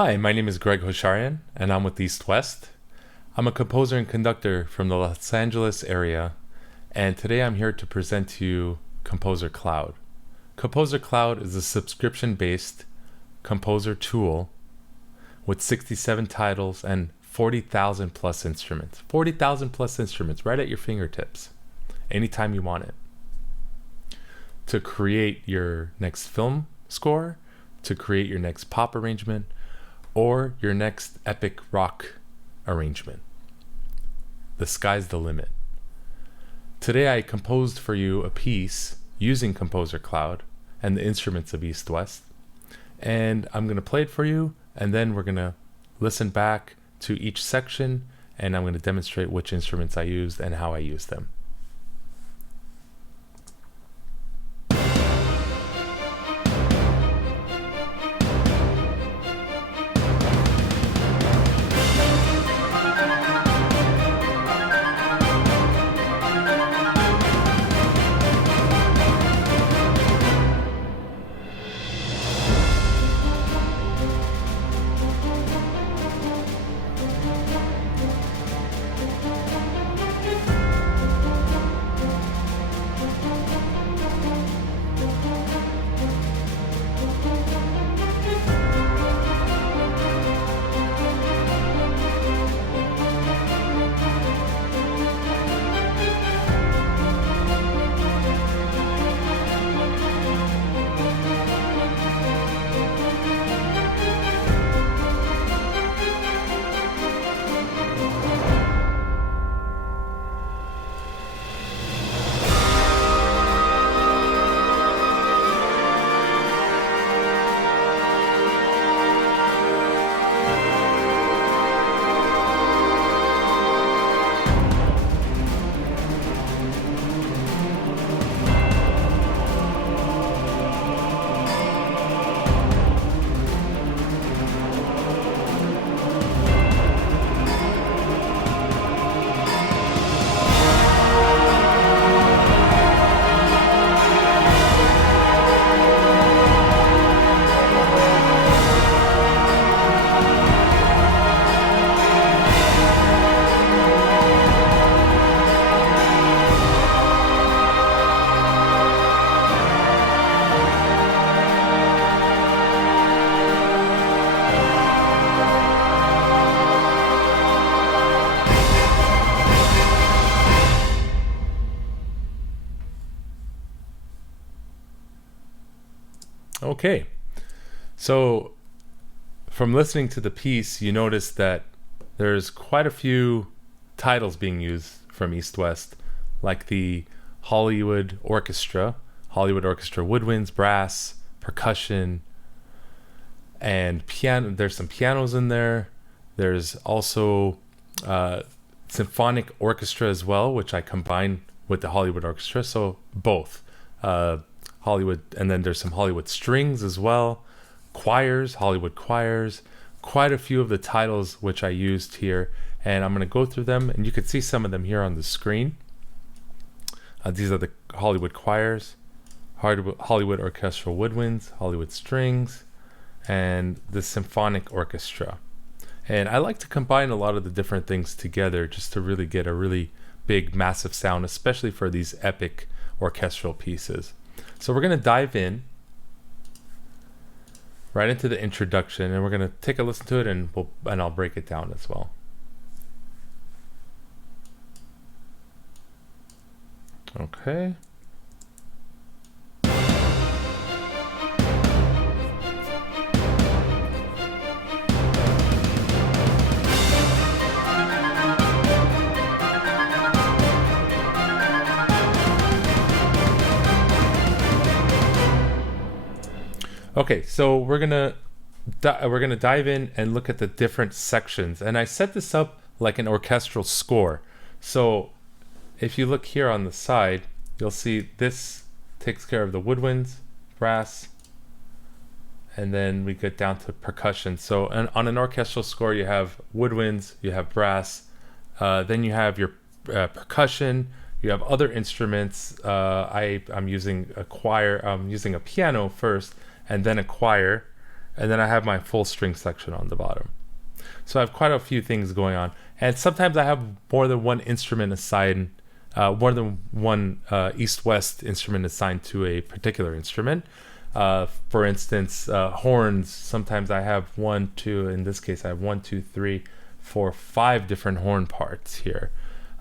Hi, my name is Greg Hosharian, and I'm with EastWest. I'm a composer and conductor from the Los Angeles area, and today I'm here to present to you Composer Cloud. Composer Cloud is a subscription-based composer tool with 67 titles and 40,000 plus instruments. 40,000 plus instruments right at your fingertips, anytime you want it. To create your next film score, to create your next pop arrangement, or your next epic rock arrangement. The sky's the limit. Today I composed for you a piece using Composer Cloud and the instruments of EastWest, and I'm going to play it for you, and then we're going to listen back to each section, and I'm going to demonstrate which instruments I used and how I used them. Okay, so from listening to the piece, you notice that there's quite a few titles being used from EastWest, like the Hollywood Orchestra woodwinds, brass, percussion, and piano. There's some pianos in there. There's also symphonic orchestra as well, which I combine with the Hollywood Orchestra, so both. Hollywood, and then there's some Hollywood strings as well, choirs, Hollywood choirs, quite a few of the titles which I used here, and I'm going to go through them, and you can see some of them here on the screen. These are the Hollywood choirs, Hollywood orchestral woodwinds, Hollywood strings, and the symphonic orchestra. And I like to combine a lot of the different things together just to really get a really big, massive sound, especially for these epic orchestral pieces. So we're going to dive in right into the introduction, and we're going to take a listen to it, and I'll break it down as well. Okay. Okay, so we're gonna dive in and look at the different sections, and I set this up like an orchestral score. So if you look here on the side, you'll see this takes care of the woodwinds, brass, and then we get down to percussion. So on an orchestral score, you have woodwinds, you have brass, then you have your percussion, you have other instruments. I'm using a choir. I'm using a piano first, and then a choir, and then I have my full string section on the bottom. So I have quite a few things going on, and sometimes I have more than one instrument assigned, more than one east-west instrument assigned to a particular instrument. For instance, horns, sometimes I have 1, 2, in this case I have 1, 2, 3, 4, 5 different horn parts here.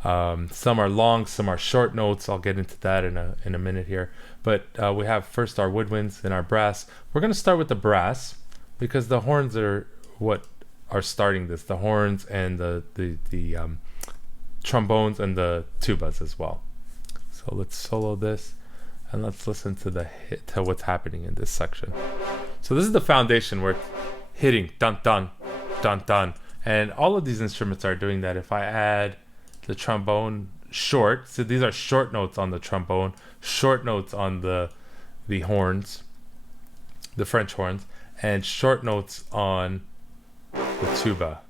Some are long, some are short notes. I'll get into that in a minute here. But we have first our woodwinds and our brass. We're going to start with the brass because the horns are what are starting this. The horns and the trombones and the tubas as well. So let's solo this and let's listen to to what's happening in this section. So this is the foundation where it's hitting dun dun dun dun, and all of these instruments are doing that. If I add the trombone short, so these are short notes on the trombone, short notes on the horns, the French horns, and short notes on the tuba.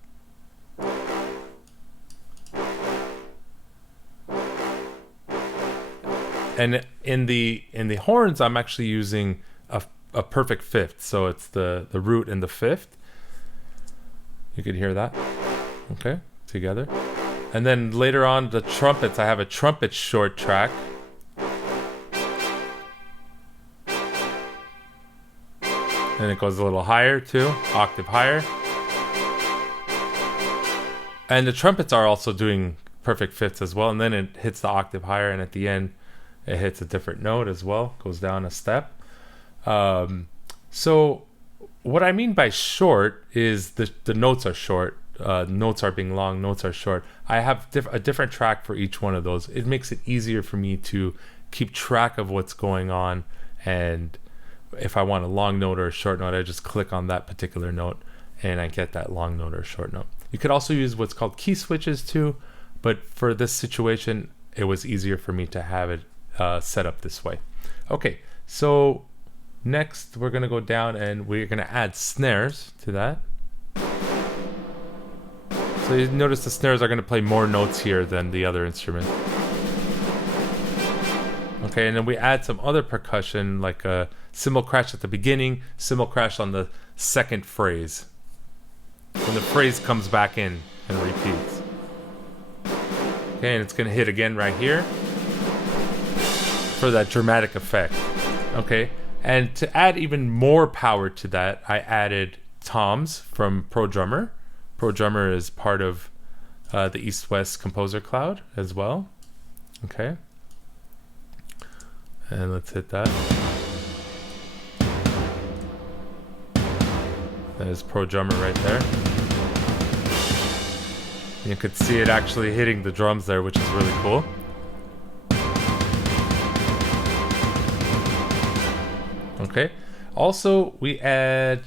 And in the horns, I'm actually using a perfect fifth, so it's the root and the fifth. You can hear that, okay, together. And then later on, the trumpets, I have a trumpet short track. And it goes a little higher too, octave higher. And the trumpets are also doing perfect fifths as well. And then it hits the octave higher, and at the end, it hits a different note as well, goes down a step. So what I mean by short is the notes are short. Notes are being long, notes are short. I have a different track for each one of those. It makes it easier for me to keep track of what's going on, and if I want a long note or a short note, I just click on that particular note and I get that long note or short note. You could also use what's called key switches too, but for this situation it was easier for me to have it set up this way. Okay, so next we're going to go down and we're going to add snares to that. So you notice the snares are going to play more notes here than the other instrument. Okay, and then we add some other percussion like a cymbal crash at the beginning, cymbal crash on the second phrase, when the phrase comes back in and repeats. Okay, and it's going to hit again right here for that dramatic effect. Okay, and to add even more power to that, I added toms from Pro Drummer. Pro Drummer is part of the EastWest Composer Cloud as well. Okay, and let's hit that. That is Pro Drummer right there. You could see it actually hitting the drums there, which is really cool. Okay. Also, we add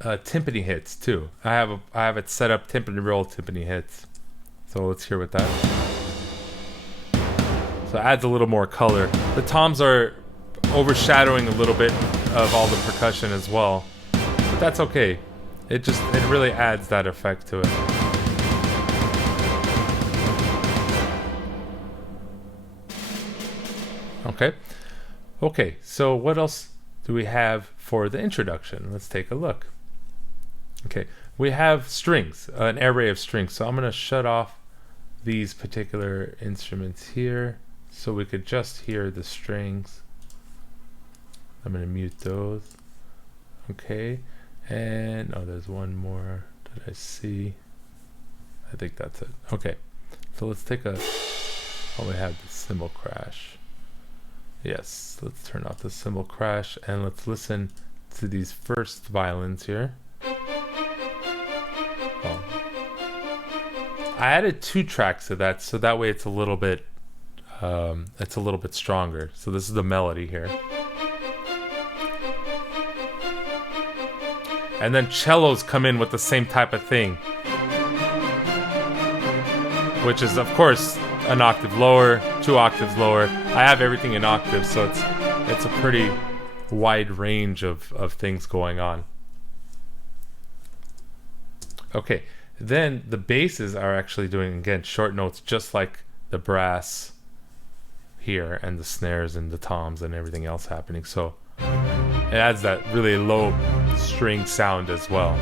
timpani hits too. I have it set up timpani roll, timpani hits. So let's hear what that. So it adds a little more color. The toms are overshadowing a little bit of all the percussion as well, but that's okay. It really adds that effect to it. Okay, so what else do we have for the introduction? Let's take a look. Okay, we have strings, an array of strings. So I'm going to shut off these particular instruments here so we could just hear the strings. I'm going to mute those. Okay, and oh, there's one more that I see. I think that's it. Okay, so let's take a, oh, we have the cymbal crash. Yes, let's turn off the cymbal crash and let's listen to these first violins here. Oh. I added 2 tracks to that, so that way it's a little bit stronger. So this is the melody here. And then cellos come in with the same type of thing, which is of course an octave lower, 2 octaves lower. I have everything in octaves, so it's a pretty wide range of things going on. Okay, then the basses are actually doing, again, short notes, just like the brass here, and the snares and the toms and everything else happening. So It adds that really low string sound as well.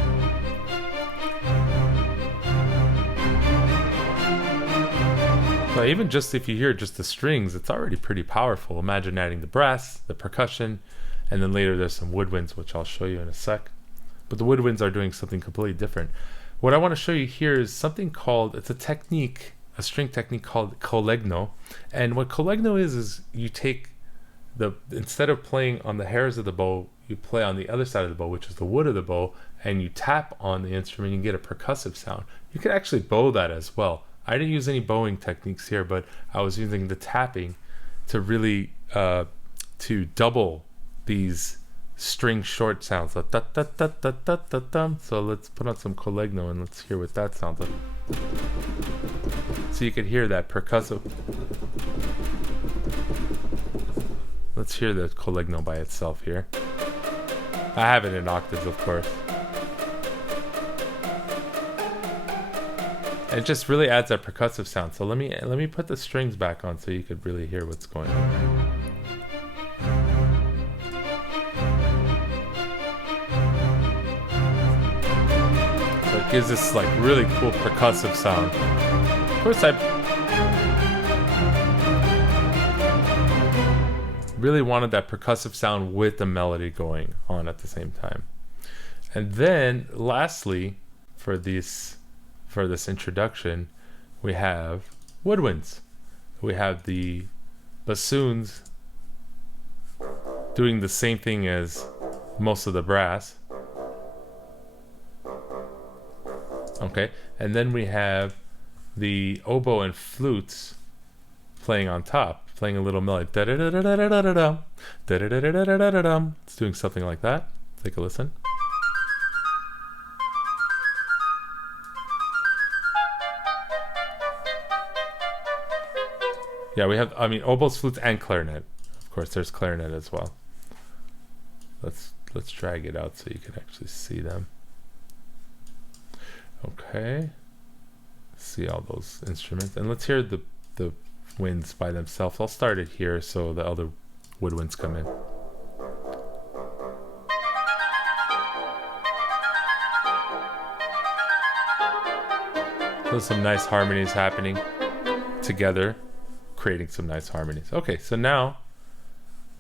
So even just if you hear just the strings, it's already pretty powerful. Imagine adding the brass, the percussion, and then later there's some woodwinds, which I'll show you in a sec. But the woodwinds are doing something completely different. What I want to show you here is something called, it's a technique, a string technique called collegno. And what collegno is you take instead of playing on the hairs of the bow, you play on the other side of the bow, which is the wood of the bow, and you tap on the instrument, you get a percussive sound. You can actually bow that as well. I didn't use any bowing techniques here, but I was using the tapping to really to double these string short sounds. So let's put on some collegno and let's hear what that sounds like. So you could hear that percussive. Let's hear the collegno by itself here. I have it in octaves, of course. It just really adds that percussive sound. So let me put the strings back on so you could really hear what's going on. So it gives this like really cool percussive sound. Of course, I really wanted that percussive sound with the melody going on at the same time. And then lastly, for this introduction, we have woodwinds. We have the bassoons doing the same thing as most of the brass. Okay, and then we have the oboe and flutes playing on top, playing a little melody. It's doing something like that. Take a listen. Yeah, we have, oboes, flutes, and clarinet. Of course, there's clarinet as well. Let's drag it out so you can actually see them. Okay. See all those instruments. And let's hear the winds by themselves. I'll start it here so the other woodwinds come in. There's some nice harmonies happening together, creating some nice harmonies. Okay, so now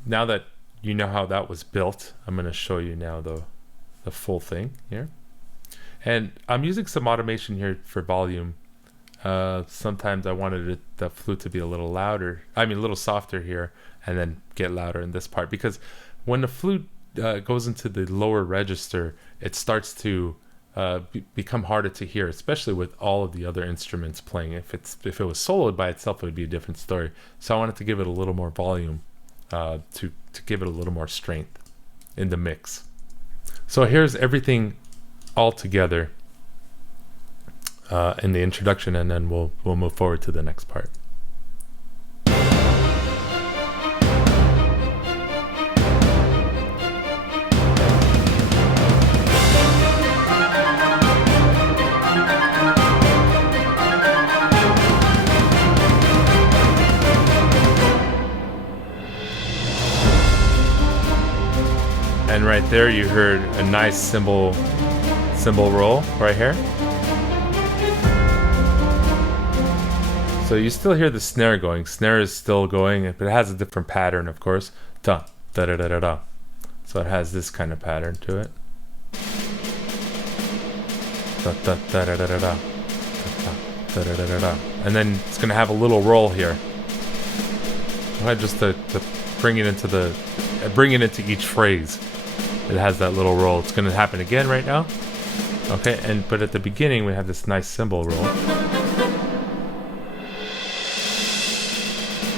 that you know how that was built, I'm going to show you now the full thing here. And I'm using some automation here for volume. Sometimes I wanted the flute to be a little louder, a little softer here, and then get louder in this part, because when the flute goes into the lower register, it starts to become harder to hear, especially with all of the other instruments playing. If it was soloed by itself, it would be a different story. So I wanted to give it a little more volume, to give it a little more strength in the mix. So here's everything all together in the introduction, and then we'll move forward to the next part. And right there you heard a nice cymbal roll right here. So you still hear the snare going. Snare is still going, but it has a different pattern, of course. Da da da da da da. So it has this kind of pattern to it. Da da da da da da da. Da da da da da. And then it's gonna have a little roll here. Just to bring it into each phrase. It has that little roll. It's going to happen again right now. Okay, but at the beginning we have this nice cymbal roll.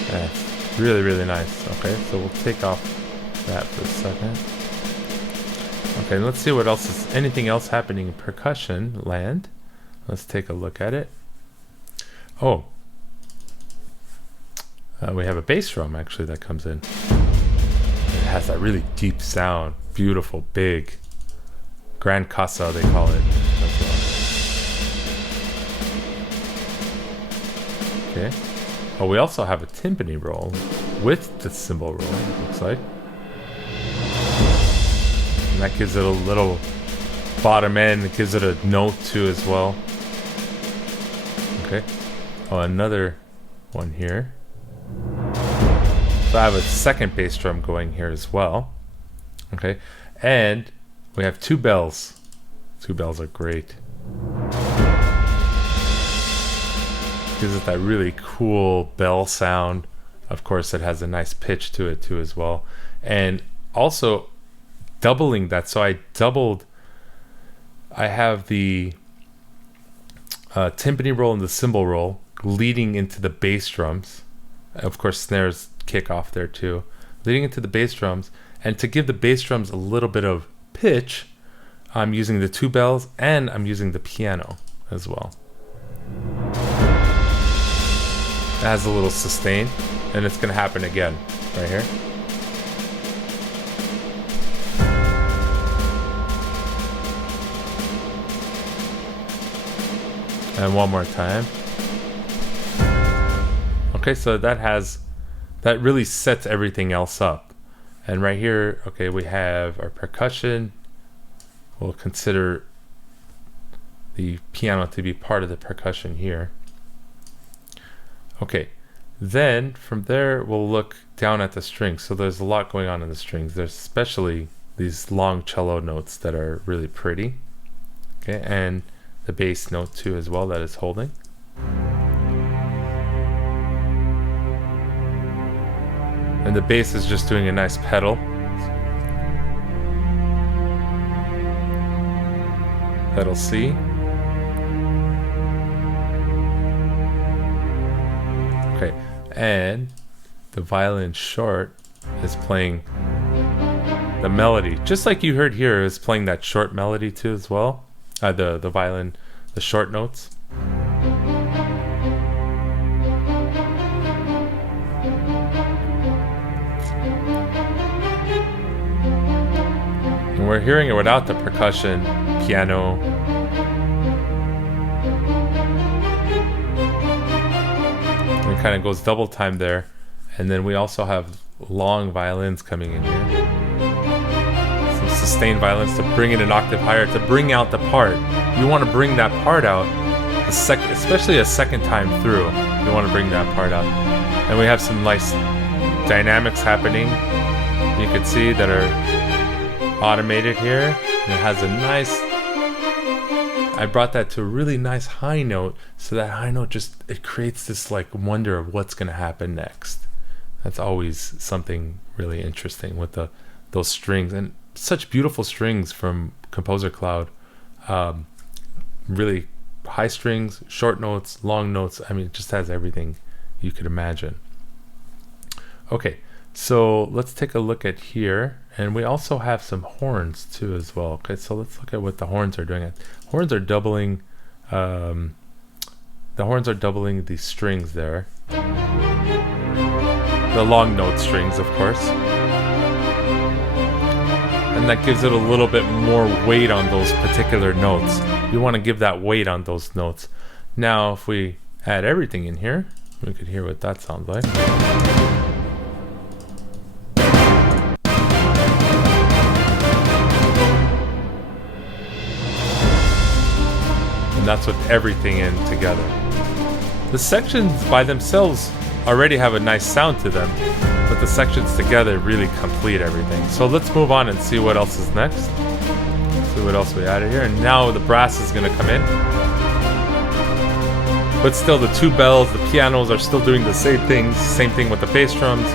That's really, really nice. Okay, so we'll take off that for a second. Okay, let's see what else is, anything else happening in percussion land. Let's take a look at it. Oh, we have a bass drum actually that comes in. It has that really deep sound. Beautiful, big. Grand Casa, they call it as well. Okay. Oh, we also have a timpani roll with the cymbal roll, it looks like. And that gives it a little bottom end. It gives it a note too as well. Okay. Oh, another one here. So I have a second bass drum going here as well. Okay. And we have two bells. Two bells are great. Gives it that really cool bell sound. Of course, it has a nice pitch to it too as well. And also doubling that. So I have the timpani roll and the cymbal roll leading into the bass drums. Of course, snares kick off there too. Leading into the bass drums. And to give the bass drums a little bit of pitch, I'm using the two bells and I'm using the piano as well. It has a little sustain, and it's going to happen again right here. And one more time. Okay, so that really sets everything else up. And right here, okay, we have our percussion. We'll consider the piano to be part of the percussion here. Okay, then from there we'll look down at the strings. So there's a lot going on in the strings. There's especially these long cello notes that are really pretty. Okay, and the bass note too as well that it's holding. And the bass is just doing a nice pedal. Pedal C. Okay, and the violin short is playing the melody, just like you heard here. It's playing that short melody too as well. The violin, the short notes. And we're hearing it without the percussion, piano. And it kind of goes double time there. And then we also have long violins coming in here. Some sustained violins to bring it an octave higher, to bring out the part. You want to bring that part out, especially a second time through. You want to bring that part out. And we have some nice dynamics happening. You can see that are automated here. And it has a nice, I brought that to a really nice high note, so that high note just, it creates this like wonder of what's going to happen next. That's always something really interesting with those strings, and such beautiful strings from Composer Cloud. Really high strings, short notes, long notes. I mean, it just has everything you could imagine. Okay, so let's take a look at here, and we also have some horns too as well. Okay, so let's look at what the horns are doing. Horns are doubling. The horns are doubling the strings there. The long note strings, of course. And that gives it a little bit more weight on those particular notes. You want to give that weight on those notes. Now, if we add everything in here, we could hear what that sounds like. And that's with everything in together. The sections by themselves already have a nice sound to them, but the sections together really complete everything. So let's move on and see what else is next. See what else we added here. And now the brass is going to come in. But still, the two bells, the pianos are still doing the same things. Same thing with the bass drums.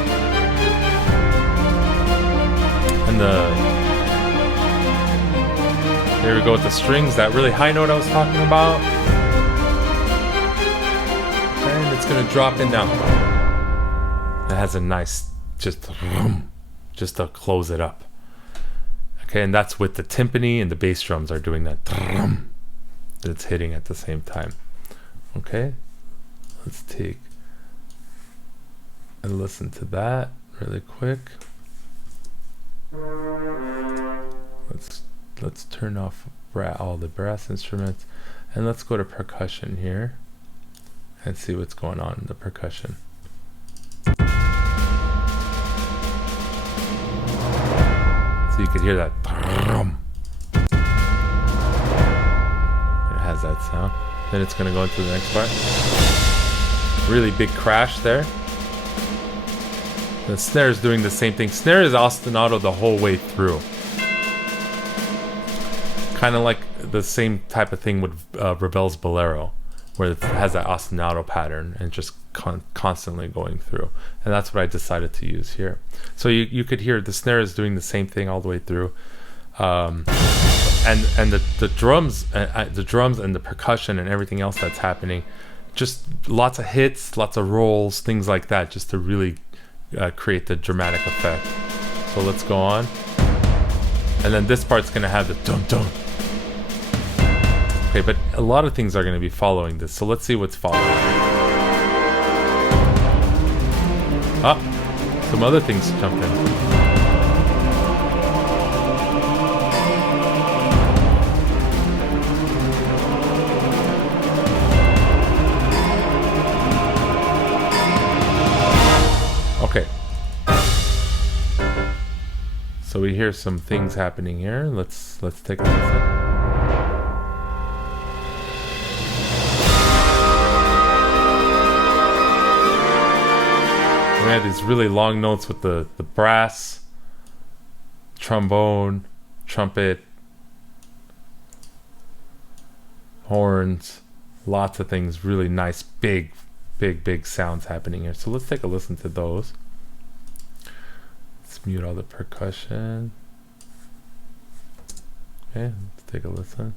And here we go with the strings, that really high note I was talking about. And it's going to drop in now. It has a nice, just to close it up. Okay, and that's with the timpani, and the bass drums are doing that. It's hitting at the same time. Okay, let's take and listen to that really quick. Let's turn off all the brass instruments, and let's go to percussion here and see what's going on in the percussion. So you could hear that. that sound. Then it's going to go into the next part. Really big crash there. The snare is doing the same thing. Snare is ostinato the whole way through. Kind of like the same type of thing with Ravel's Bolero, where it has that ostinato pattern and just constantly going through. And that's what I decided to use here. So you could hear the snare is doing the same thing all the way through. And the drums and the percussion and everything else that's happening, just lots of hits, lots of rolls, things like that, just to really create the dramatic effect. So let's go on, and then this part's gonna have the dum dum. Okay, but a lot of things are gonna be following this, so let's see what's following. Some other things jumped in. Okay, so we hear some things happening here. Let's take a listen. We had these really long notes with the brass, trombone, trumpet, horns, lots of things, really nice, big sounds happening here. So let's take a listen to those. Let's mute all the percussion. Okay, let's take a listen.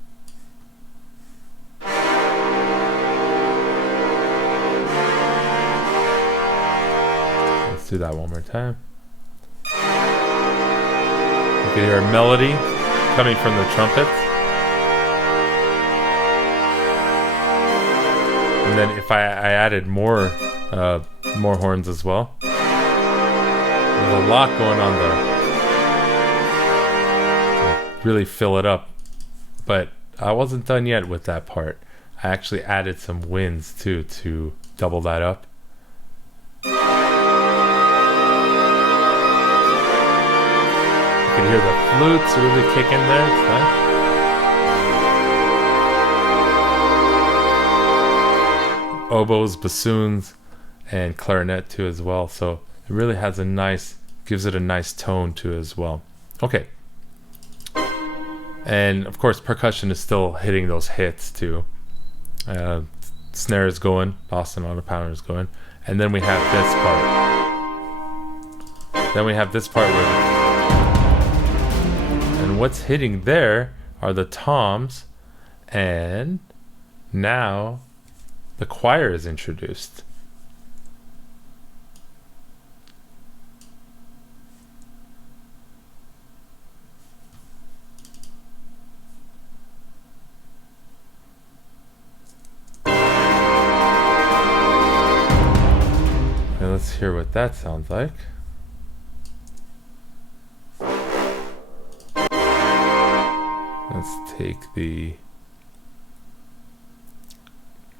Let's do that one more time. You can hear a melody coming from the trumpets. And then if I added more horns as well. There's a lot going on there. Really fill it up. But I wasn't done yet with that part. I actually added some winds too to double that up. You can hear the flutes really kick in there. It's nice. Oboes, bassoons, and clarinet too as well. So it really has gives it a nice tone too as well. Okay. And of course percussion is still hitting those hits too. Snare is going, ostinato pattern is going. And then we have this part. And what's hitting there are the toms, and now the choir is introduced. And let's hear what that sounds like. Let's take we're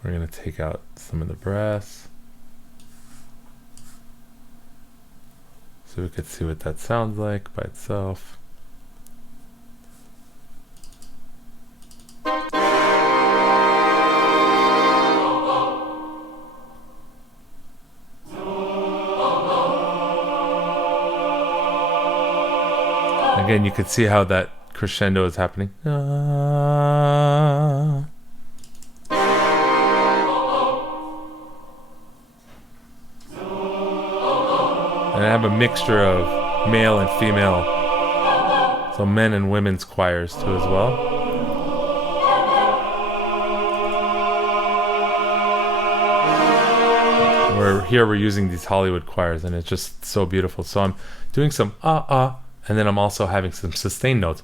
going to take out some of the brass so we could see what that sounds like by itself. Again, you could see how that crescendo is happening. And I have a mixture of male and female, so men and women's choirs too as well. We're using these Hollywood choirs, and it's just so beautiful. So I'm doing some and then I'm also having some sustained notes.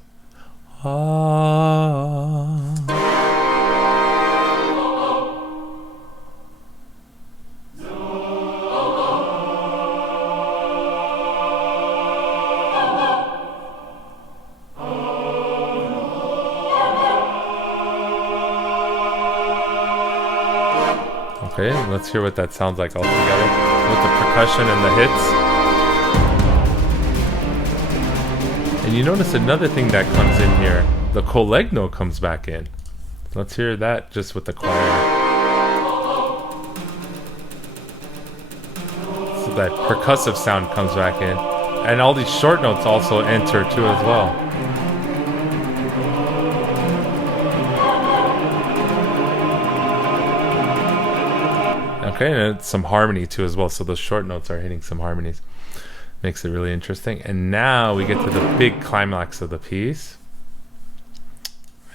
Okay, let's hear what that sounds like all together with the percussion and the hits. And you notice another thing that comes in here, the collegno comes back in. Let's hear that just with the choir. So that percussive sound comes back in. And all these short notes also enter too as well. Okay, and it's some harmony too as well. So those short notes are hitting some harmonies. Makes it really interesting. And now we get to the big climax of the piece.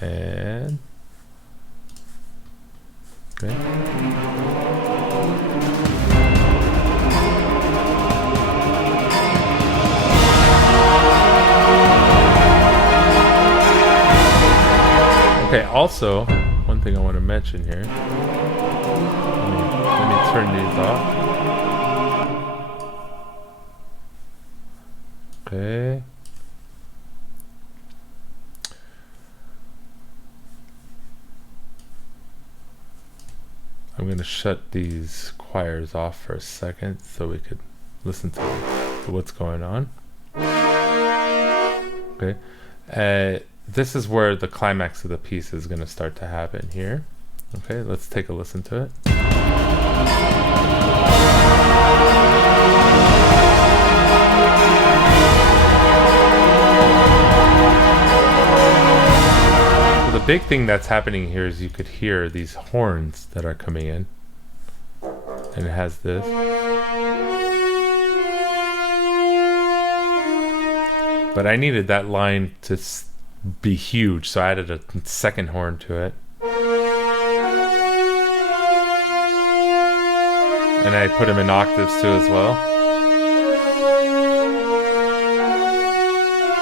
And okay. Okay, also, one thing I want to mention here. Let me turn these off. Okay. I'm going to shut these choirs off for a second so we could listen to what's going on. Okay. This is where the climax of the piece is going to start to happen here. Okay, let's take a listen to it. So the big thing that's happening here is you could hear these horns that are coming in. And it has this. But I needed that line to be huge, so I added a second horn to it. And I put them in octaves too as well.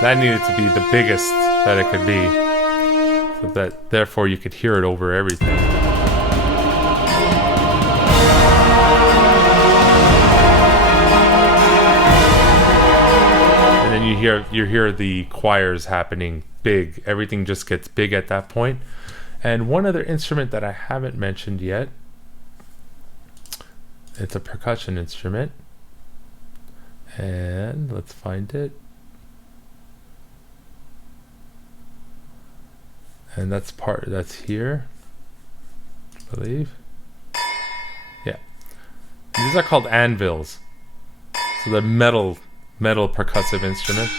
That needed to be the biggest that it could be, so that therefore you could hear it over everything. And then you hear the choirs happening big. Everything just gets big at that point. And one other instrument that I haven't mentioned yet, it's a percussion instrument. And let's find it. And that's here, I believe. Yeah. And these are called anvils. So they're metal percussive instruments.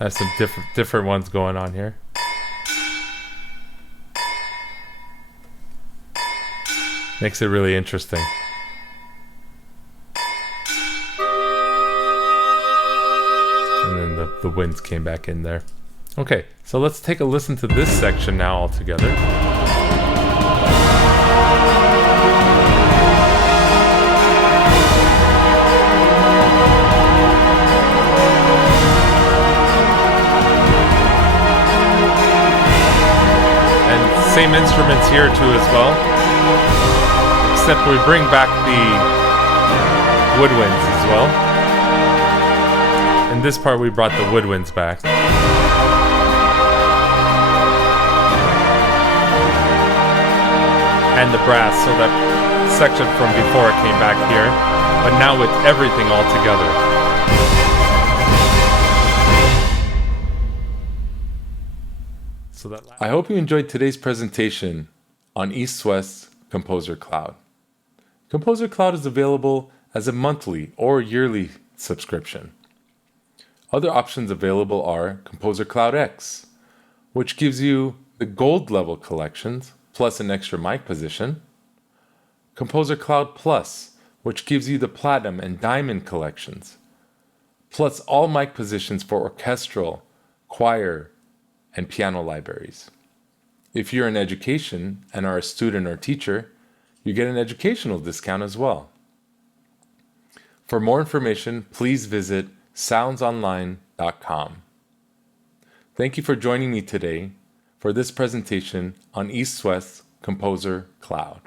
I have some different ones going on here. Makes it really interesting. And then the winds came back in there. Okay, so let's take a listen to this section now all together. And same instruments here too as well. Except we bring back the woodwinds as well. In this part we brought the woodwinds back. And the brass, so that section from before came back here, but now with everything all together. I hope you enjoyed today's presentation on EastWest Composer Cloud. Composer Cloud is available as a monthly or yearly subscription. Other options available are Composer Cloud X, which gives you the gold level collections plus an extra mic position. Composer Cloud Plus, which gives you the platinum and diamond collections, plus all mic positions for orchestral, choir, and piano libraries. If you're in education and are a student or teacher, you get an educational discount as well. For more information, please visit soundsonline.com. Thank you for joining me today for this presentation on EastWest Composer Cloud.